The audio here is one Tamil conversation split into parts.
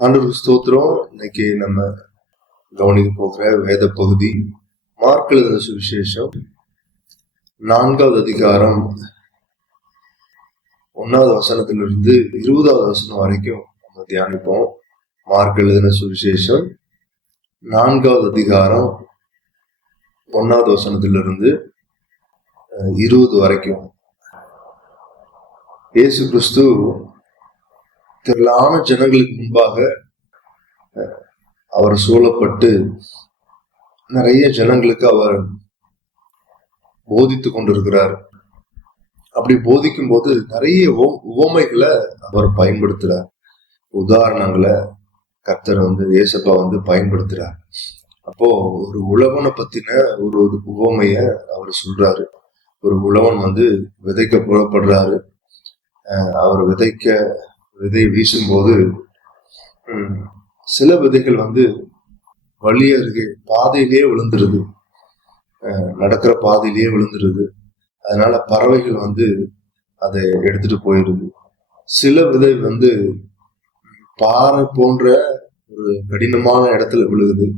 ஆண்டவருக்கு ஸ்தோத்திரம். இன்னைக்கு நம்ம கவனிக்க போகிற வேத பகுதி மார்க் எழுதின சுவிசேஷம் 4வது அதிகாரம் 1வது வசனத்திலிருந்து 20வது வசனம் வரைக்கும் நம்ம தியானிப்போம். மார்க் எழுதின சுவிசேஷம் 4வது அதிகாரம் 1வது வசனத்திலிருந்து 20 வரைக்கும். இயேசு கிறிஸ்து திரளான ஜனங்களுக்கு முன்பாக அவர் சூழப்பட்டு நிறைய ஜனங்களுக்கு அவர் போதித்து கொண்டிருக்கிறார். அப்படி போதிக்கும் போது நிறைய உவமைகளை அவர் பயன்படுத்துறார். உதாரணங்களை கர்த்தர் ஏசப்பா பயன்படுத்துறார். அப்போ ஒரு உழவனை பத்தின ஒரு உவமைய அவர் சொல்றாரு. ஒரு உழவன் விதைக்க புறப்படுறாரு. அவர் விதை வீசும்போது சில விதைகள் வழி அருகே பாதையிலேயே விழுந்துருது, நடக்கிற பாதையிலேயே விழுந்துருது. அதனால பறவைகள் அதை எடுத்துட்டு போயிடுது. சில விதை பாறை போன்ற ஒரு கடினமான இடத்துல விழுகுது.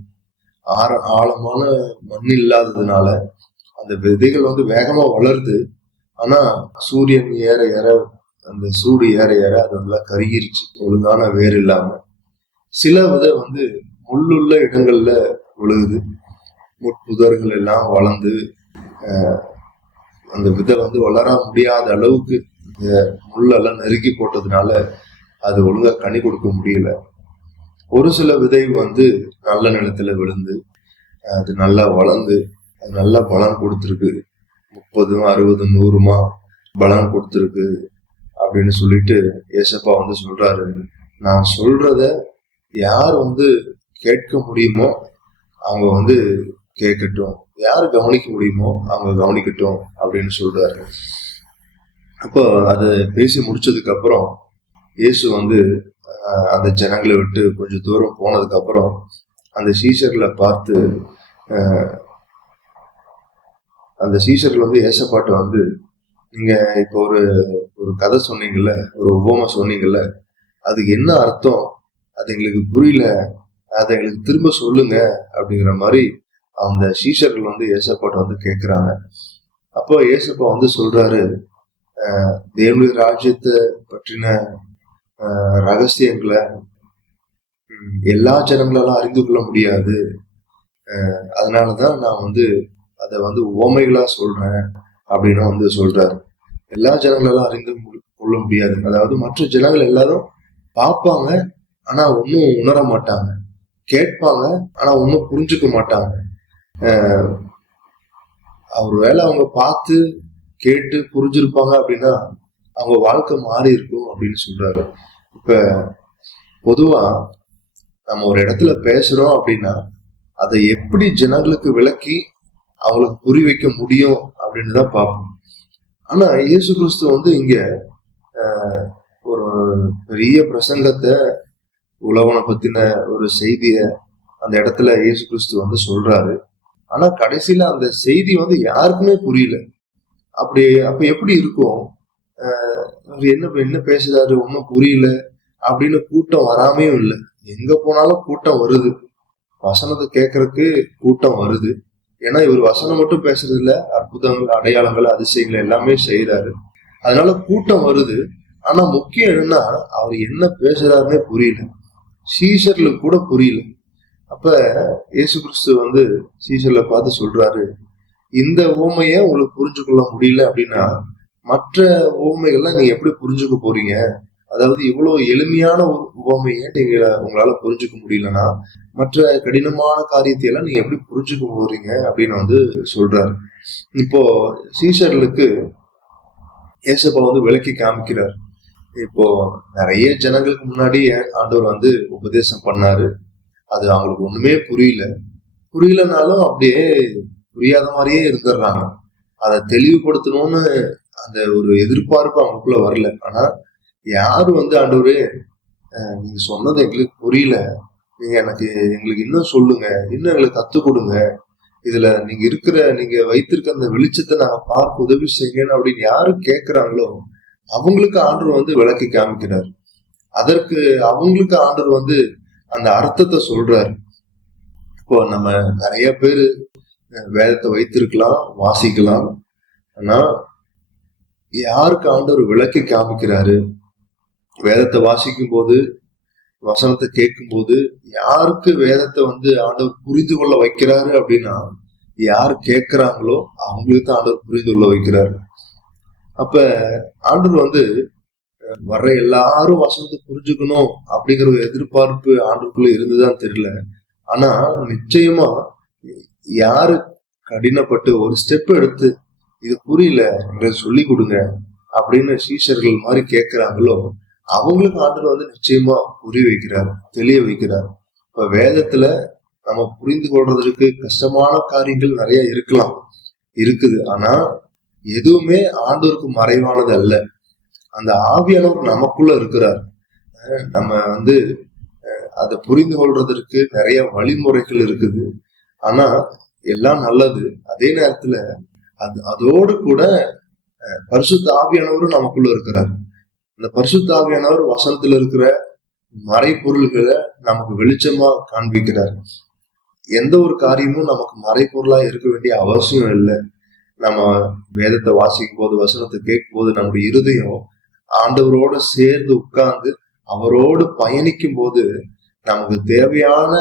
ஆழமான மண் இல்லாததுனால அந்த விதைகள் வேகமா வளருது. ஆனா சூரியன் ஏற ஏற அந்த சூடு ஏற ஏற அதெல்லாம் கருகிருச்சு, ஒழுங்கான வேர் இல்லாம. சில விதை முள்ளுள்ள இடங்கள்ல விழுகுது. முட்புதர்கள் எல்லாம் வளர்ந்து அந்த விதை வளர முடியாத அளவுக்கு இந்த முள்ளெல்லாம் நெருக்கி போட்டதுனால அது ஒழுங்கா கனி கொடுக்க முடியல. ஒரு சில விதை நல்ல நிலத்துல விழுந்து அது நல்லா வளர்ந்து அது நல்லா பலன் கொடுத்துருக்கு. 30, 60, 100 பலன் கொடுத்துருக்கு அப்படின்னு சொல்லிட்டு ஏசப்பா சொல்றாரு, நான் சொல்றத யார் கேட்க முடியுமோ அவங்க கேட்கட்டும், யார் கவனிக்க முடியுமோ அவங்க கவனிக்கட்டும் அப்படின்னு சொல்றாரு. அப்போ அதை பேசி முடிச்சதுக்கு அப்புறம் இயேசு அந்த ஜனங்களை விட்டு கொஞ்சம் தூரம் போனதுக்கு அப்புறம் அந்த சீஷர்களை பார்த்து அந்த சீஷர்கள் ஏசப்பாட்டு நீங்க இப்போ ஒரு கதை சொன்னீங்கல்ல, ஒரு உவமை சொன்னீங்கல்ல, அதுக்கு என்ன அர்த்தம், அது எங்களுக்கு புரியல, அதை எங்களுக்கு திரும்ப சொல்லுங்க அப்படிங்கிற மாதிரி அந்த சீஷர்கள் ஏசப்பாட்ட கேட்கிறாங்க. அப்போ ஏசப்பா சொல்றாரு, தேவனுடைய ராஜ்யத்தை பற்றின ரகசியங்களை எல்லா ஜனங்களாலும் அறிந்து கொள்ள முடியாது. அதனாலதான் நான் அதை உவமைகளா சொல்றேன் அப்படின்னு சொல்றாரு. எல்லா ஜனங்களெல்லாம் அறிந்து கொள்ள முடியாது. அதாவது மற்ற ஜனங்கள் எல்லாரும் பார்ப்பாங்க, ஆனா ஒன்னும் உணர மாட்டாங்க. கேட்பாங்க, ஆனா ஒன்னும் புரிஞ்சுக்க மாட்டாங்க. ஒருவேளை அவங்க பார்த்து கேட்டு புரிஞ்சிருப்பாங்க அப்படின்னா அவங்க வாழ்க்கை மாறி இருக்கும் அப்படின்னு சொல்றாரு. இப்ப பொதுவா நம்ம ஒரு இடத்துல பேசுறோம் அப்படின்னா அதை எப்படி ஜனங்களுக்கு விளக்கி அவங்களுக்கு புரி வைக்க முடியும் அப்படின்னு தான் பார்ப்போம். ஆனா இயேசு கிறிஸ்து இங்க ஒரு பெரிய பிரசங்கத்தை, உலகனை பத்தின ஒரு செய்திய அந்த இடத்துல இயேசு கிறிஸ்து சொல்றாரு. ஆனா கடைசியில அந்த செய்தி யாருக்குமே புரியல. அப்ப எப்படி இருக்கும், என்ன பேசுறாரு ஒன்னும் புரியல அப்படின்னு கூட்டம் வராமையும் இல்லை. எங்க போனாலும் கூட்டம் வருது, வசனத்தை கேட்கறதுக்கு கூட்டம் வருது. ஏன்னா இவர் வசனம் மட்டும் பேசுறது இல்ல, அற்புதங்கள், அடையாளங்கள், அதிசயங்கள் எல்லாமே செய்யறாரு. அதனால கூட்டம் வருது. ஆனா முக்கியம் என்னன்னா அவர் என்ன பேசுறாருன்னே புரியல, சீஷர்களுக்கு கூட புரியல. அப்ப இயேசு கிறிஸ்து சீஷர்களை பார்த்து சொல்றாரு, இந்த ஊமைய உங்களுக்கு புரிஞ்சு கொள்ள முடியல அப்படின்னா மற்ற ஊமைகள்லாம் நீங்க எப்படி புரிஞ்சுக்க போறீங்க? அதாவது இவ்வளவு எளிமையான உவமையை நீங்க உங்களால புரிஞ்சுக்க முடியலன்னா மற்ற கடினமான காரியத்தை எல்லாம் நீங்க எப்படி புரிஞ்சுக்க போறீங்க அப்படின்னு சொல்றாரு. இப்போ சீஷர்களுக்கு ஏசப்பா விளக்கி காமிக்கிறார். இப்போ நிறைய ஜனங்களுக்கு முன்னாடி ஆண்டவர் உபதேசம் பண்ணாரு. அது அவங்களுக்கு ஒண்ணுமே புரியலனாலும் அப்படியே புரியாத மாதிரியே இருந்துடுறாங்க. அதை தெளிவுபடுத்தணும்னு அந்த ஒரு எதிர்பார்ப்பு அவங்களுக்குள்ள வரல. ஆனா யாரு ஆண்டவரே நீங்க சொன்னது எங்களுக்கு புரியல, நீங்க எங்களுக்கு இன்னும் சொல்லுங்க, இன்னும் எங்களுக்கு கத்து கொடுங்க, இதுல நீங்க வைத்திருக்க அந்த வெளிச்சத்தை நாங்க பார்க்க உதவி செய்யுங்கன்னு அப்படின்னு யாரு கேட்கிறாங்களோ அவங்களுக்கு ஆண்டவர் விளக்கி காமிக்கிறார். அதற்கு அவங்களுக்கு ஆண்டவர் வந்து அந்த அர்த்தத்தை சொல்றாரு. இப்போ நம்ம நிறைய பேர் வேதத்தை வைத்திருக்கலாம், வாசிக்கலாம். ஆனா யாருக்கு ஆண்டவர் விளக்கி காமிக்கிறாரு? வேதத்தை வாசிக்கும் போது, வசனத்தை கேட்கும் போது யாருக்கு வேதத்தை வந்து ஆண்டவர் புரிந்து கொள்ள வைக்கிறாரு அப்படின்னா, யார் கேட்கிறாங்களோ அவங்களுக்கு தான் ஆண்டவர் புரிந்து கொள்ள வைக்கிறாரு. அப்ப ஆண்டவர் வந்து வர்ற எல்லாரும் வசனத்தை புரிஞ்சுக்கணும் அப்படிங்கிற ஒரு எதிர்பார்ப்பு ஆண்டவருக்குள்ள இருந்துதான் தெரியல. ஆனா நிச்சயமா யாரு கடினப்பட்டு ஒரு ஸ்டெப் எடுத்து இது புரியல எங்களுக்கு சொல்லி கொடுங்க அப்படின்னு சீஷர்கள் மாதிரி கேட்கிறாங்களோ அவங்களுக்கு ஆண்டவர் வந்து நிச்சயமா புரிய வைக்கிறார், தெளிய வைக்கிறார். இப்ப வேதத்துல நம்ம புரிந்து கொள்றதுக்கு கஷ்டமான காரியங்கள் நிறைய இருக்கலாம், இருக்குது. ஆனா எதுவுமே ஆண்டவருக்கு மறைவானது அல்ல. அந்த ஆவியானவர் நமக்குள்ள இருக்கிறார். நம்ம வந்து அதை புரிந்து கொள்றதற்கு நிறைய வழிமுறைகள் இருக்குது. ஆனா எல்லாம் நல்லது. அதே நேரத்துல அதோடு கூட பரிசுத்த ஆவியானவரும் நமக்குள்ள இருக்கிறார். அந்த பரிசுத்த ஆவியானவர் வசனத்துல இருக்கிற மறைப்பொருள்களை நமக்கு வெளிச்சமா காண்பிக்கிறார். எந்த ஒரு காரியமும் நமக்கு மறைப்பொருளா இருக்க வேண்டிய அவசியம் இல்லை. நம்ம வேதத்தை வாசிக்கும் போது, வசனத்தை கேட்கும் போது நம்முடைய இருதயம் ஆண்டவரோட சேர்ந்து உட்கார்ந்து அவரோடு பயணிக்கும் போது நமக்கு தேவையான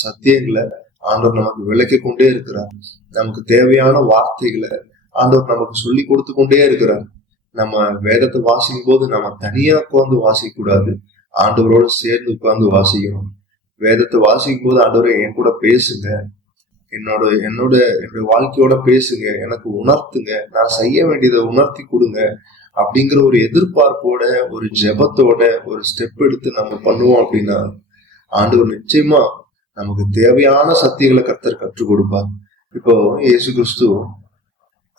சத்தியங்களை ஆண்டவர் நமக்கு விளக்கி கொண்டே இருக்கிறார். நமக்கு தேவையான வார்த்தைகளை ஆண்டவர் நமக்கு சொல்லி கொடுத்து கொண்டே இருக்கிறார். நம்ம வேதத்தை வாசிக்கும் போது நம்ம தனியா உட்கார்ந்து வாசிக்க கூடாது, ஆண்டவரோட சேர்ந்து உட்கார்ந்து வாசிக்கணும். வேதத்தை வாசிக்கும் போது ஆண்டவரை என் கூட பேசுங்க, என்னுடைய வாழ்க்கையோட பேசுங்க, எனக்கு உணர்த்துங்க, நான் செய்ய வேண்டியதை உணர்த்தி கொடுங்க அப்படிங்கிற ஒரு எதிர்பார்ப்போட, ஒரு ஜெபத்தோட ஒரு ஸ்டெப் எடுத்து நம்ம பண்ணுவோம் அப்படின்னா ஆண்டவர் நிச்சயமா நமக்கு தேவையான சத்தியங்களை கற்றுக் கொடுப்பார். இப்போ இயேசு கிறிஸ்து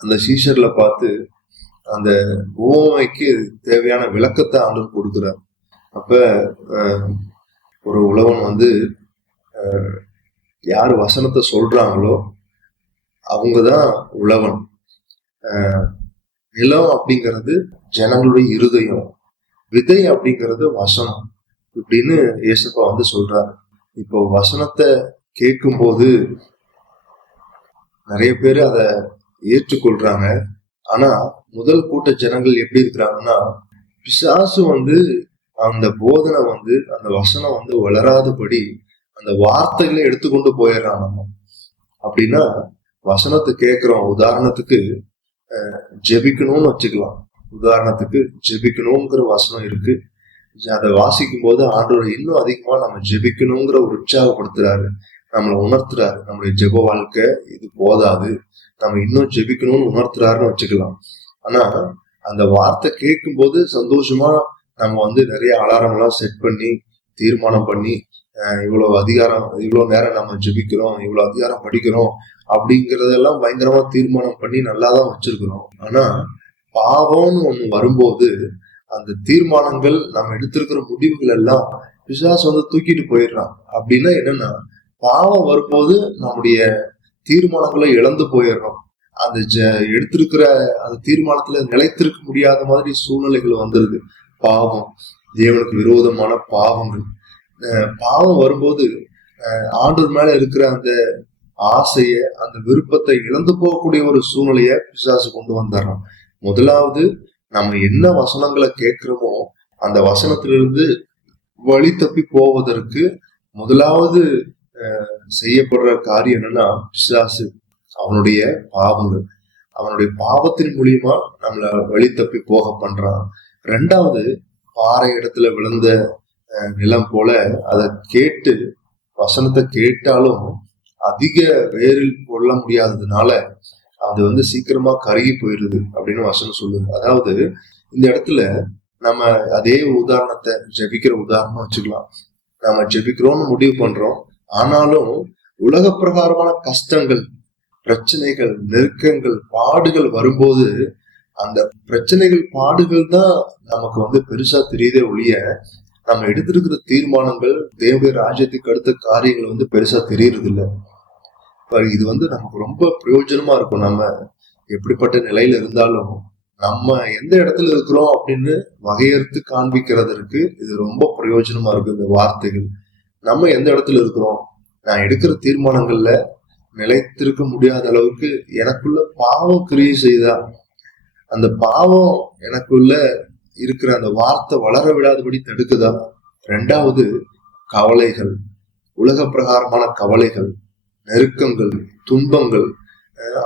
அந்த சீஷர்ல பார்த்து அந்த உவமைக்கு தேவையான விளக்கத்தை ஆண்டவர் கொடுக்கிறார். அப்ப ஒரு உழவன் வந்து யார் வசனத்தை சொல்றாங்களோ அவங்கதான் உழவன். நிலம் அப்படிங்கிறது ஜனங்களுடைய இருதயம், விதை அப்படிங்கிறது வசனம் இப்படின்னு இயேசுப்பா வந்து சொல்றாரு. இப்போ வசனத்தை கேட்கும் போது நிறைய பேர் அதை ஏற்றுக்கொள்றாங்க. ஆனா முதல் கூட்ட ஜனங்கள் எப்படி இருக்கிறாங்கன்னா, பிசாசு வந்து அந்த போதனை வந்து அந்த வசனம் வந்து வளராதபடி அந்த வார்த்தைகளை எடுத்துக்கொண்டு போயிடுறான். நம்ம அப்படின்னா வசனத்தை கேட்கிறோம், உதாரணத்துக்கு ஜெபிக்கணும்னு வச்சுக்கலாம். உதாரணத்துக்கு ஜெபிக்கணுங்கிற வசனம் இருக்கு. அதை வாசிக்கும் போது ஆண்டவர் இன்னும் அதிகமா நம்ம ஜெபிக்கணுங்கிற ஒரு உற்சாகப்படுத்துறாரு, நம்மளை உணர்த்துறாரு. நம்மளுடைய ஜெப வாழ்க்கை இது போதாது, நம்ம இன்னும் ஜெபிக்கணும்னு உணர்த்துறாருன்னு வச்சுக்கலாம். ஆனா அந்த வார்த்தை கேட்கும் போது சந்தோஷமா நம்ம வந்து நிறைய அலாரம் எல்லாம் செட் பண்ணி தீர்மானம் பண்ணி இவ்வளவு நேரம் நம்ம ஜெபிக்கிறோம், இவ்வளவு அதிகாரம் படிக்கிறோம் அப்படிங்கறதெல்லாம் பயங்கரமா தீர்மானம் பண்ணி நல்லாதான் வச்சிருக்கிறோம். ஆனா பாவம்னு ஒண்ணு வரும்போது அந்த தீர்மானங்கள், நம்ம எடுத்திருக்கிற முடிவுகள் எல்லாம் பிசாசு வந்து தூக்கிட்டு போயிடுறான். அப்படின்னா என்னன்னா, பாவம் வரும்போது நம்முடைய தீர்மானங்களை இழந்து போயிடுறோம். அந்த எடுத்திருக்கிற அந்த தீர்மானத்துல நிலைத்திருக்க முடியாத மாதிரி சூழ்நிலைகள் வந்துருது. பாவம், தேவனுக்கு விரோதமான பாவங்கள். பாவம் வரும்போது ஆண்டவர் மேல இருக்கிற அந்த ஆசைய, அந்த விருப்பத்தை இழந்து போகக்கூடிய ஒரு சூழ்நிலைய பிசாசு கொண்டு வந்துடுறான். முதலாவது நம்ம என்ன வசனங்களை கேட்கிறோமோ அந்த வசனத்திலிருந்து வழி தப்பி போவதற்கு முதலாவது செய்யப்படுற காரியம் என்னன்னா, பிசாசு அவனுடைய பாவங்கள், அவனுடைய பாவத்தின் மூலியமா நம்மள வழி தப்பி போக பண்றான். ரெண்டாவது, பாறை இடத்துல விழுந்த நிலம் போல அதை கேட்டு வசனத்தை கேட்டாலும் அதிக வேரில் கொள்ள முடியாததுனால அது வந்து சீக்கிரமா கருகி போயிடுது அப்படின்னு வசனம் சொல்லுது. அதாவது இந்த இடத்துல நம்ம அதே உதாரணத்தை ஜெபிக்கிற உதாரணம் வச்சுக்கலாம். நம்ம ஜெபிக்கிறோம்னு முடிவு பண்றோம், ஆனாலும் உலக பிரகாரமான கஷ்டங்கள், பிரச்சனைகள், நெருக்கங்கள், பாடுகள் வரும்போது அந்த பிரச்சனைகள், பாடுகள் தான் நமக்கு வந்து பெருசா தெரியுதே ஒழிய நம்ம எடுத்திருக்கிற தீர்மானங்கள், தேவனுடைய ராஜ்யத்துக்கு அடுத்த காரியங்கள் வந்து பெருசா தெரியறது இல்லை. இது வந்து நமக்கு ரொம்ப பிரயோஜனமா இருக்கும். நம்ம எப்படிப்பட்ட நிலையில இருந்தாலும் நம்ம எந்த இடத்துல இருக்கிறோம் அப்படின்னு வகையறுத்து காண்பிக்கிறதற்கு இது ரொம்ப பிரயோஜனமா இருக்கு. இந்த வார்த்தைகள், நம்ம எந்த இடத்துல இருக்கிறோம், நான் எடுக்கிற தீர்மானங்கள்ல நிலைத்திருக்க முடியாத அளவுக்கு எனக்குள்ள பாவம் கிரியை செய்தா, அந்த பாவம் எனக்குள்ள இருக்கிற அந்த வார்த்தை வளர விடாதபடி தடுக்குதா. ரெண்டாவது, கவலைகள், உலக பிரகாரமான கவலைகள், நெருக்கங்கள், துன்பங்கள்.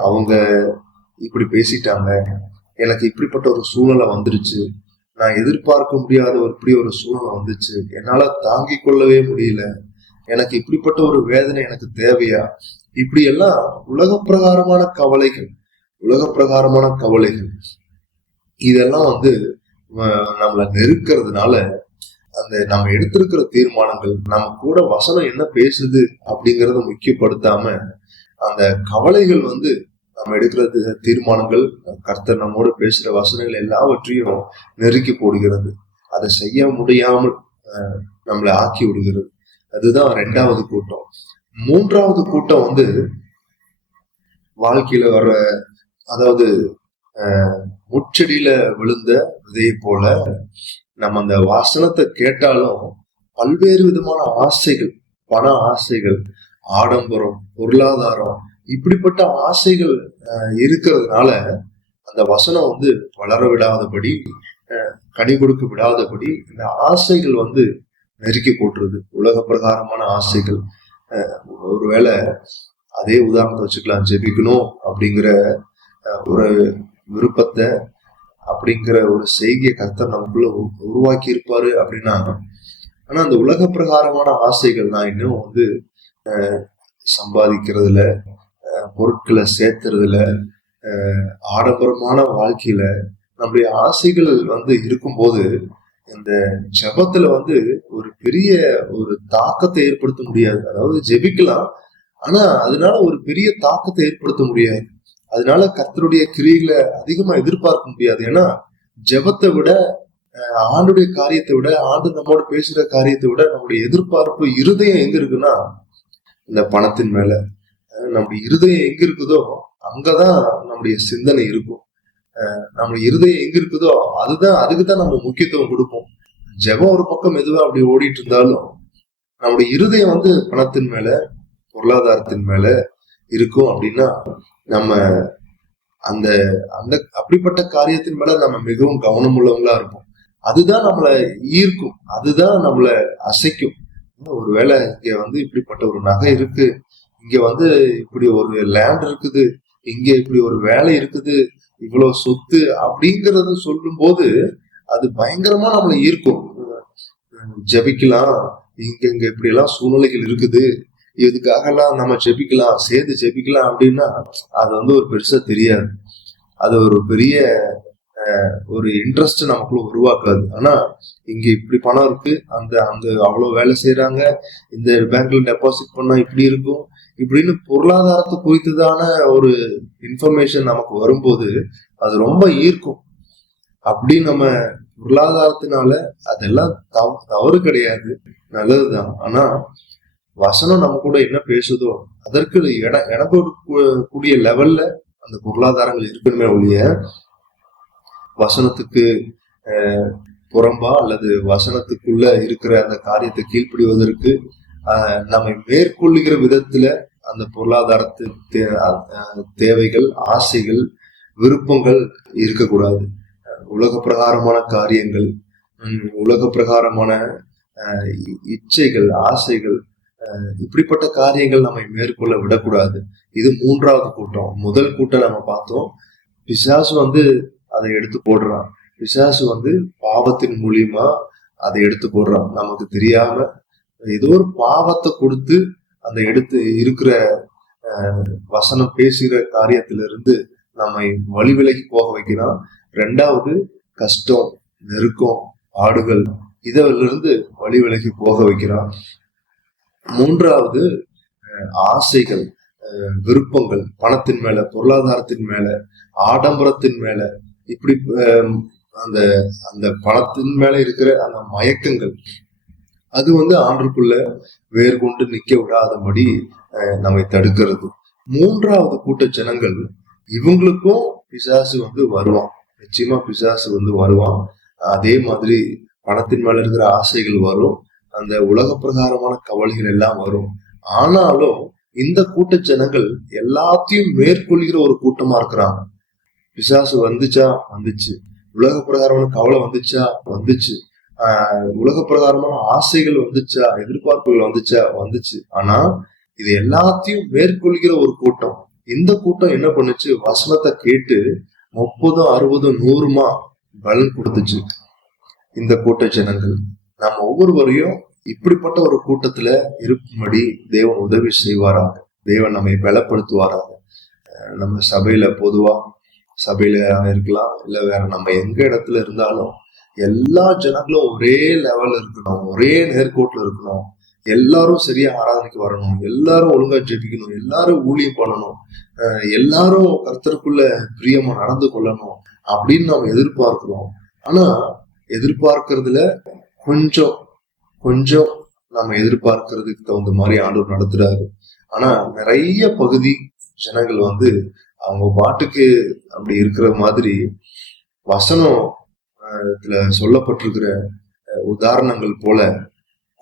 அவங்க இப்படி பேசிட்டாங்க, எனக்கு இப்படிப்பட்ட ஒரு சூழ்நிலை வந்துருச்சு, நான் எதிர்பார்க்க முடியாத இப்படி ஒரு சூழ்நிலை வந்துச்சு, என்னால தாங்கிக் கொள்ளவே முடியல, எனக்கு இப்படிப்பட்ட ஒரு வேதனை எனக்கு தேவையா, இப்படி எல்லாம் உலக பிரகாரமான கவலைகள். இதெல்லாம் நம்மளை நெருக்கிறதுனால அந்த நம்ம எடுத்திருக்கிற தீர்மானங்கள், நம்ம கூட வசனம் என்ன பேசுது அப்படிங்கறத முக்கியப்படுத்தாம அந்த கவலைகள் நம்ம எடுக்கிற தீர்மானங்கள், கர்த்தர் நம்மோடு பேசுற வசனங்கள் எல்லாவற்றையும் நெருக்கி போடுகிறது. அதை செய்ய முடியாமல் நம்மளை ஆக்கி விடுகிறது. அதுதான் ரெண்டாவது கூட்டம். மூன்றாவது கூட்டம் வாழ்க்கையில வர்ற, அதாவது முச்செடியில விழுந்த விதையை போல, நம்ம அந்த வாசனத்தை கேட்டாலும் பல்வேறு விதமான ஆசைகள், பண ஆசைகள், ஆடம்பரம், பொருளாதாரம், இப்படிப்பட்ட ஆசைகள் இருக்கிறதுனால அந்த வசனம் வளர விடாதபடி, கனி கொடுக்க விடாதபடி இந்த ஆசைகள் நெருக்கி போட்டுருது. உலக பிரகாரமான ஆசைகள். ஒருவேளை அதே உதாரணத்தை வச்சுக்கலாம். ஜெபிக்கணும் அப்படிங்கிற ஒரு விருப்பத்தை, அப்படிங்கிற ஒரு செய்தியை கர்த்தர் நமக்குள்ள உருவாக்கி இருப்பாரு அப்படின்னா, ஆனா அந்த உலக பிரகாரமான ஆசைகள், நான் இன்னும் சம்பாதிக்கிறதுல, பொருட்களை சேர்த்துறதுல, ஆடம்பரமான வாழ்க்கையில நம்முடைய ஆசைகள் இருக்கும்போது இந்த ஜெபத்துல ஒரு பெரிய ஒரு தாக்கத்தை ஏற்படுத்த முடியாது. அதாவது ஜெபிக்கலாம், ஆனா அதனால ஒரு பெரிய தாக்கத்தை ஏற்படுத்த முடியாது. அதனால கர்த்தருடைய கிரியைகளை அதிகமா எதிர்பார்க்க முடியாது. ஏன்னா ஜெபத்தை விட, ஆண்டுடைய காரியத்தை விட, ஆண்டு நம்மோட பேசுற காரியத்தை விட நம்முடைய எதிர்பார்ப்பு, இருதயம் எங்க இருக்குன்னா இந்த பணத்தின் மேல. நம்முடைய இருதயம் எங்க இருக்குதோ அங்கதான் நம்முடைய சிந்தனை இருக்கும். நம்முடைய இருதயம் எங்க இருக்குதோ அதுக்குதான் நம்ம முக்கியத்துவம் கொடுப்போம். ஜெபம் ஒரு பக்கம் மெதுவா அப்படி ஓடிட்டு இருந்தாலும் நம்முடைய இருதயம் பணத்தின் மேல, பொருளாதாரத்தின் மேல இருக்கும். அப்படின்னா நம்ம அந்த அந்த அப்படிப்பட்ட காரியத்தின் மேல நம்ம மிகவும் கவனம் உள்ளவங்களா இருப்போம். அதுதான் நம்மளை ஈர்க்கும், அதுதான் நம்மளை அசைக்கும். ஒருவேளை இங்க இப்படிப்பட்ட ஒரு நகை இருக்கு, இங்க இப்படி ஒரு லேண்ட் இருக்குது, இங்க இப்படி ஒரு வேலை இருக்குது, இவ்வளவு சொத்து அப்படிங்கறது சொல்லும் போது அது பயங்கரமா நம்மளை ஈர்க்கும். ஜெபிக்கலாம், இங்க இப்படி எல்லாம் சூழ்நிலைகள் இருக்குது, இதுக்காகலாம் நம்ம ஜெபிக்கலாம், சேர்ந்து ஜெபிக்கலாம் அப்படின்னா அது ஒரு பெருசா தெரியாது. அது ஒரு பெரிய ஒரு இன்ட்ரெஸ்ட் நமக்குள்ள உருவாக்காது. ஆனா இங்க இப்படி பணம் இருக்கு, அங்க அவ்வளவு வேலை செய்யறாங்க, இந்த பேங்க்ல டெபாசிட் பண்ணா இப்படி இருக்கும், இப்படின்னு பொருளாதாரத்தை குறித்துதான ஒரு இன்ஃபர்மேஷன் நமக்கு வரும்போது அது ரொம்ப ஈர்க்கும். அப்படி நம்ம பொருளாதாரத்தினால அதெல்லாம் தவறு கிடையாது, நல்லதுதான். ஆனா வசனம் நம்ம கூட என்ன பேசுதோ அதற்கு இடம் கூடிய லெவல்ல அந்த பொருளாதாரங்கள் இருக்கணுமே ஒழிய, வசனத்துக்கு புறம்பா அல்லது வசனத்துக்குள்ள இருக்கிற அந்த காரியத்தை கீழ்ப்படிவதற்கு நம்மை மேற்கொள்ளுகிற விதத்துல அந்த பொருளாதாரத்து தேவைகள், ஆசைகள், விருப்பங்கள் இருக்கக்கூடாது. உலக பிரகாரமான காரியங்கள், உலக பிரகாரமான இச்சைகள், ஆசைகள், இப்படிப்பட்ட காரியங்கள் நம்மை மேற்கொள்ள விடக்கூடாது. இது மூன்றாவது கூட்டம். முதல் கூட்டம் நம்ம பார்த்தோம், பிசாசு அதை எடுத்து போடுறான். பிசாசு பாவத்தின் மூலியமா அதை எடுத்து போடுறான். நமக்கு தெரியாம ஏதோ ஒரு பாவத்தை கொடுத்து அந்த எடுத்து இருக்கிற வசனம் பேசுகிற காரியத்திலிருந்து நம்மை வழி விலகி போக வைக்கிறான். ரெண்டாவது, கஷ்டம், நெருக்கம், பாடுகள், இதிலிருந்து வழி விலகி போக வைக்கிறான். மூன்றாவது, ஆசைகள், விருப்பங்கள், பணத்தின் மேல, பொருளாதாரத்தின் மேல, ஆடம்பரத்தின் மேல, இப்படி அந்த அந்த பணத்தின் மேல இருக்கிற அந்த மயக்கங்கள், அது ஆண்டுக்குள்ள வேர் கொண்டு நிக்க விடாதபடி நம்மை தடுக்கிறது. மூன்றாவது கூட்ட ஜனங்கள், இவங்களுக்கும் பிசாசு வருவான். நிச்சயமா பிசாசு வருவான். அதே மாதிரி பணத்தின் மேல இருக்கிற ஆசைகள் வரும், அந்த உலக பிரகாரமான கவலைகள் எல்லாம் வரும். ஆனாலும் இந்த கூட்ட ஜனங்கள் எல்லாத்தையும் மேற்கொள்கிற ஒரு கூட்டமா இருக்கிறாங்க. பிசாசு வந்துச்சா வந்துச்சு, உலக பிரகாரமான கவலை வந்துச்சா வந்துச்சு, உலக பிரகாரமான ஆசைகள் வந்துச்சா, எதிர்பார்ப்புகள் வந்துச்சா வந்துச்சு. ஆனா இது எல்லாத்தையும் மேற்கொள்கிற ஒரு கூட்டம். இந்த கூட்டம் என்ன பண்ணுச்சு? வசனத்தை கேட்டு 30, 60, 100 பலன் கொடுத்துச்சு. இந்த கூட்ட ஜனங்கள் நம்ம ஒவ்வொருவரையும் இப்படிப்பட்ட ஒரு கூட்டத்துல இருக்கும்படி தேவன் உதவி செய்வாராக. தேவன் நம்மை பலப்படுத்துவாராக. நம்ம சபையில பொதுவா சபையில இருக்கலாம், இல்ல வேற நம்ம எங்க இடத்துல இருந்தாலும் எல்லா ஜனங்களும் ஒரே லெவல்ல இருக்கணும், ஒரே நேர்கோட்டில் இருக்கணும். எல்லாரும் சரியா ஆராதனைக்கு வரணும், எல்லாரும் ஒழுங்கா ஜெபிக்கணும், எல்லாரும் ஊழியம் பண்ணணும், எல்லாரும் கர்த்தருக்குள்ள பிரியமா நடந்து கொள்ளணும் அப்படின்னு நம்ம எதிர்பார்க்கிறோம். ஆனா எதிர்பார்க்கறதுல கொஞ்சம் கொஞ்சம் நம்ம எதிர்பார்க்கறதுக்கு தகுந்த மாதிரி ஆண்டவர் நடத்துறாரு. ஆனா நிறைய பகுதி ஜனங்கள் அவங்க பாட்டுக்கு அப்படி இருக்கிற மாதிரி வசனம் சொல்லப்பட்டிருக்கிற உதாரணங்கள் போல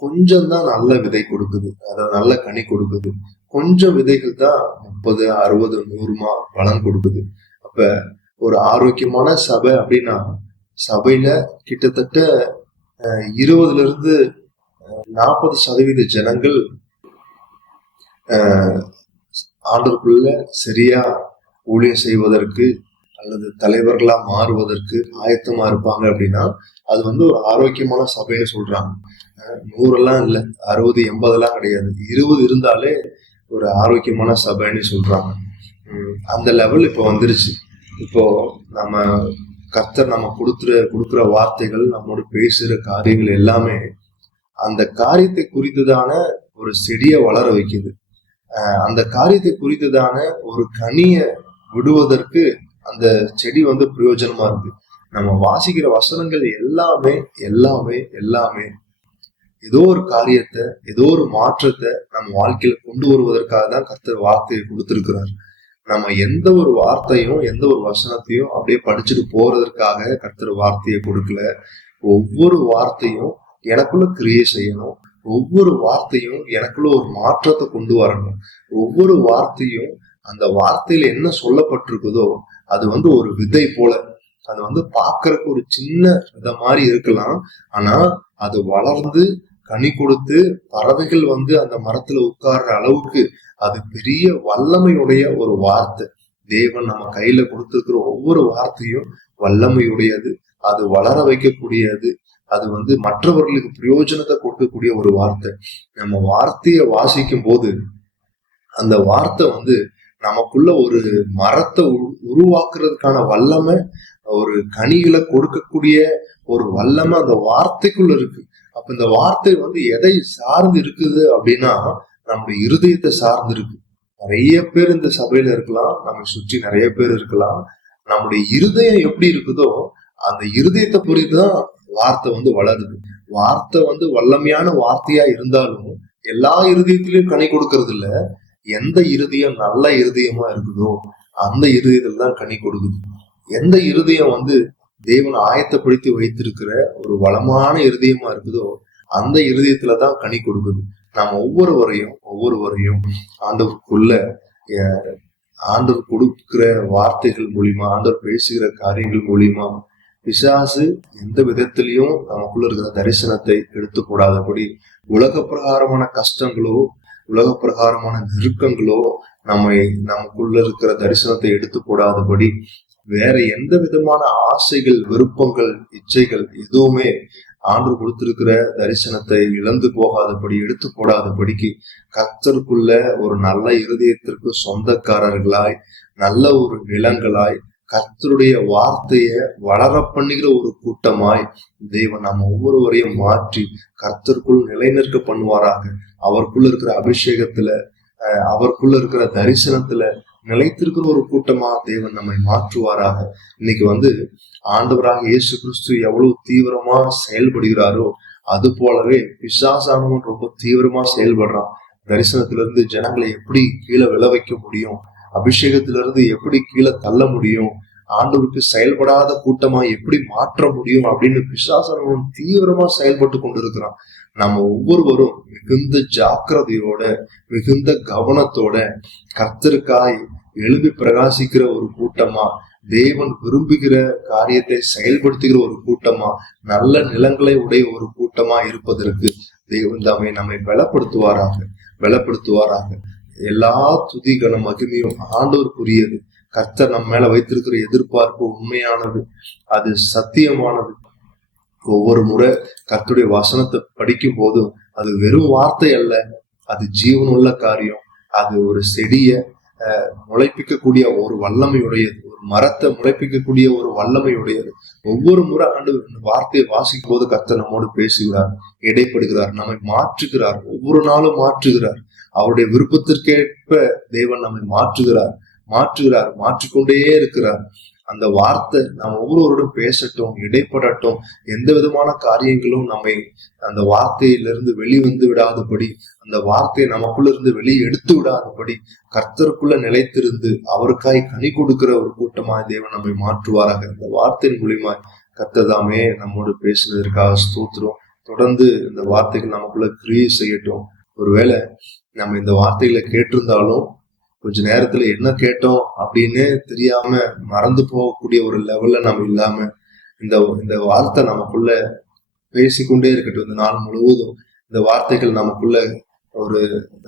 கொஞ்சம் தான் நல்ல விதை கொடுக்குது, அதாவது நல்ல கனி கொடுக்குது. கொஞ்சம் விதைகள் தான் 30, 60, 100 பலன் கொடுக்குது. அப்ப ஒரு ஆரோக்கியமான சபை அப்படின்னா சபையில கிட்டத்தட்ட 20% ஜனங்கள் ஆண்டவருக்குள்ள சரியா ஊழியம் செய்வதற்கு அல்லது தலைவர்களா மாறுவதற்கு ஆயத்தமா இருப்பாங்க அப்படின்னா அது ஒரு ஆரோக்கியமான சபைன்னு சொல்றாங்க. 100 இல்ல, 60, 80 கிடையாது, 20 இருந்தாலே ஒரு ஆரோக்கியமான சபைன்னு சொல்றாங்க. அந்த லெவல் இப்போ வந்துருச்சு. இப்போ நம்ம கர்த்தர் நம்ம கொடுக்குற வார்த்தைகள், நம்மோட பேசுற காரியங்கள் எல்லாமே அந்த காரியத்தை குறித்துதான ஒரு செடியை வளர வைக்குது. அந்த காரியத்தை குறித்துதான ஒரு கனிய விடுவதற்கு அந்த செடி பிரயோஜனமா இருக்கு. நம்ம வாசிக்கிற வசனங்கள் எல்லாமே எல்லாமே எல்லாமே ஏதோ ஒரு காரியத்தை, ஏதோ ஒரு மாற்றத்தை நம்ம வாழ்க்கையில கொண்டு வருவதற்காக தான் கர்த்தர் வார்த்தையை கொடுத்திருக்கிறார். நம்ம எந்த ஒரு வார்த்தையும் எந்த ஒரு வசனத்தையும் அப்படியே படிச்சுட்டு போறதற்காக கர்த்தர் வார்த்தையை கொடுக்கல. ஒவ்வொரு வார்த்தையும் எனக்குள்ள கிரியை செய்யணும், ஒவ்வொரு வார்த்தையும் எனக்குள்ள ஒரு மாற்றத்தை கொண்டு வரணும். ஒவ்வொரு வார்த்தையும் அந்த வார்த்தையில என்ன சொல்லப்பட்டிருக்குதோ அது ஒரு விதை போல. அது பாக்குறதுக்கு ஒரு சின்ன விதை மாதிரி இருக்கலாம், ஆனா அது வளர்ந்து கனி கொடுத்து பறவைகள் அந்த மரத்துல உட்கார்ற அளவுக்கு அது பெரிய வல்லமையுடைய ஒரு வார்த்தை. தேவன் நம்ம கையில கொடுத்திருக்கிற ஒவ்வொரு வார்த்தையும் வல்லமையுடையது, அது வளர வைக்கக்கூடியது, அது மற்றவர்களுக்கு பிரயோஜனத்தை கொடுக்கக்கூடிய ஒரு வார்த்தை. நம்ம வார்த்தையை வாசிக்கும் போது அந்த வார்த்தை நமக்குள்ள ஒரு மரத்தை உருவாக்குறதுக்கான வல்லமை, ஒரு கனிகளை கொடுக்கக்கூடிய ஒரு வல்லமை அந்த வார்த்தைக்குள்ள இருக்கு. அப்ப இந்த வார்த்தை எதை சார்ந்து இருக்குது அப்படின்னா நம்முடைய இருதயத்தை சார்ந்து இருக்கு. நிறைய பேர் இந்த சபையில இருக்கலாம், நம்ம சுற்றி நிறைய பேர் இருக்கலாம். நம்முடைய இருதயம் எப்படி இருக்குதோ அந்த இருதயத்தை பொறுத்துதான் வார்த்தை வளருது. வார்த்தை வல்லமையான வார்த்தையா இருந்தாலும் எல்லா இருதயத்திலயும் கனி கொடுக்கறது இல்ல. எந்த இருதயம் நல்ல இருதயமா இருக்குதோ அந்த இருதயத்துல தான் கனி கொடுக்குது. எந்த இருதயம் தேவன் ஆயத்தப்படுத்தி வைத்திருக்கிற ஒரு வளமான இருதயமா இருக்குதோ அந்த இருதயத்துலதான் கனி கொடுக்குது. நம்ம ஒவ்வொருவரையும் ஆண்டவருக்குள்ள ஆண்டவர் கொடுக்கிற வார்த்தைகள் மூலியமா, ஆண்டவர் பேசுகிற காரியங்கள் மூலியமா பிசாசு எந்த விதத்திலையும் நமக்குள்ள இருக்கிற தரிசனத்தை எடுத்து கூடாதபடி, உலக பிரகாரமான கஷ்டங்களோ உலக பிரகாரமான நெருக்கங்களோ நமக்குள்ள இருக்கிற தரிசனத்தை எடுத்து கூடாதபடி, வேற எந்த விதமான ஆசைகள், விருப்பங்கள், இச்சைகள் எதுவுமே ஆண்டவர் கொடுத்திருக்கிற தரிசனத்தை இழந்து போகாதபடி, எடுத்து போடாதபடிக்கு கர்த்தருக்குள்ள ஒரு நல்ல இருதயத்திற்கு சொந்தக்காரர்களாய், நல்ல ஒரு நிலங்களாய், கர்த்தருடைய வார்த்தைய வளர பண்ணுகிற ஒரு கூட்டமாய் தேவன் நம்ம ஒவ்வொருவரையும் மாற்றி கர்த்தருக்குள் நிலைநிற்க பண்ணுவாராக. அவருக்குள்ள இருக்கிற அபிஷேகத்துல, அவருக்குள்ள இருக்கிற தரிசனத்துல நிலைத்திருக்கிற ஒரு கூட்டமா தேவன் நம்மை மாற்றுவாராக. இன்னைக்கு ஆண்டவராக இயேசு கிறிஸ்து எவ்வளவு தீவிரமா செயல்படுகிறாரோ அது போலவே பிசாசானவன் ரொம்ப தீவிரமா செயல்படுறான். தரிசனத்திலிருந்து ஜனங்களை எப்படி கீழே விழ வைக்க முடியும், அபிஷேகத்திலிருந்து எப்படி கீழே தள்ள முடியும், ஆண்டவருக்கு செயல்படாத கூட்டமா எப்படி மாற்ற முடியும் அப்படின்னு பிசாசன் தீவிரமா செயல்பட்டு கொண்டிருக்கிறான். நம்ம ஒவ்வொருவரும் மிகுந்த ஜாக்கிரதையோட மிகுந்த கவனத்தோட கர்த்தருக்காய் எழும்பி பிரகாசிக்கிற ஒரு கூட்டமா, தேவன் விரும்புகிற காரியத்தை செயல்படுத்துகிற ஒரு கூட்டமா, நல்ல நிலங்களை உடைய ஒரு கூட்டமா இருப்பதற்கு தேவன் தாமே நம்மை பலப்படுத்துவாராக. எல்லா துதி கன மகிமையும் ஆண்டவருக்குரியது. கர்த்தர் நம்ம மேல வைத்திருக்கிற எதிர்பார்ப்பு உண்மையானது, அது சத்தியமானது. ஒவ்வொரு முறை கர்த்தருடைய வசனத்தை படிக்கும் போதும் அது வெறும் வார்த்தை அல்ல, அது ஜீவனுள்ள காரியம். அது ஒரு செடிய முளைப்பிக்கக்கூடிய ஒரு வல்லமையுடையது, ஒரு மரத்தை முளைப்பிக்கக்கூடிய ஒரு வல்லமையுடையது. ஒவ்வொரு முறை வார்த்தையை வாசிக்கும் போது கர்த்தர் நம்மோடு பேசுகிறார், இடைப்படுகிறார், நம்மை மாற்றுகிறார், ஒவ்வொரு நாளும் மாற்றுகிறார். அவருடைய விருப்பத்திற்கேற்ப தேவன் நம்மை மாற்றிக்கொண்டே இருக்கிறார். அந்த வார்த்தை நம்ம ஒவ்வொருவரோடும் பேசட்டும், இடைப்படட்டும். எந்த விதமான காரியங்களும் நம்மை அந்த வார்த்தையிலிருந்து வெளிவந்து விடாதபடி, அந்த வார்த்தையை நமக்குள்ள இருந்து வெளியே எடுத்து விடாதபடி கர்த்தருக்குள்ள நிலைத்திருந்து அவருக்காய் கனி கொடுக்கிற ஒரு கூட்டமாய் தேவன் நம்மை மாற்றுவாராக. இந்த வார்த்தையின் மூலியமாய் கர்த்தர் தாமே நம்மோடு பேசுவதற்காக ஸ்தோத்திரம். தொடர்ந்து இந்த வார்த்தைகள் நமக்குள்ள கிரியை செய்யட்டும். ஒருவேளை நம்ம இந்த வார்த்தைகளை கேட்டிருந்தாலும் கொஞ்ச நேரத்துல என்ன கேட்டோம் அப்படின்னு தெரியாம மறந்து போகக்கூடிய ஒரு லெவல்ல நம்ம இல்லாம இந்த வார்த்தை நமக்குள்ள பேசிக்கொண்டே இருக்கட்டும். இந்த நாள் முழுவதும் இந்த வார்த்தைகள் நமக்குள்ள ஒரு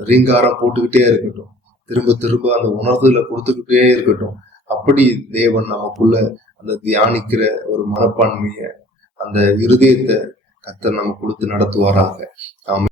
ரீங்காரம் போட்டுக்கிட்டே இருக்கட்டும், திரும்ப திரும்ப அந்த உணர்வுல கொடுத்துக்கிட்டே இருக்கட்டும். அப்படி தேவன் நமக்குள்ள அந்த தியானிக்கிற ஒரு மனப்பான்மைய, அந்த இருதயத்தை கர்த்தர் நம்ம கொடுத்து நடத்துவாராக. ஆமென்.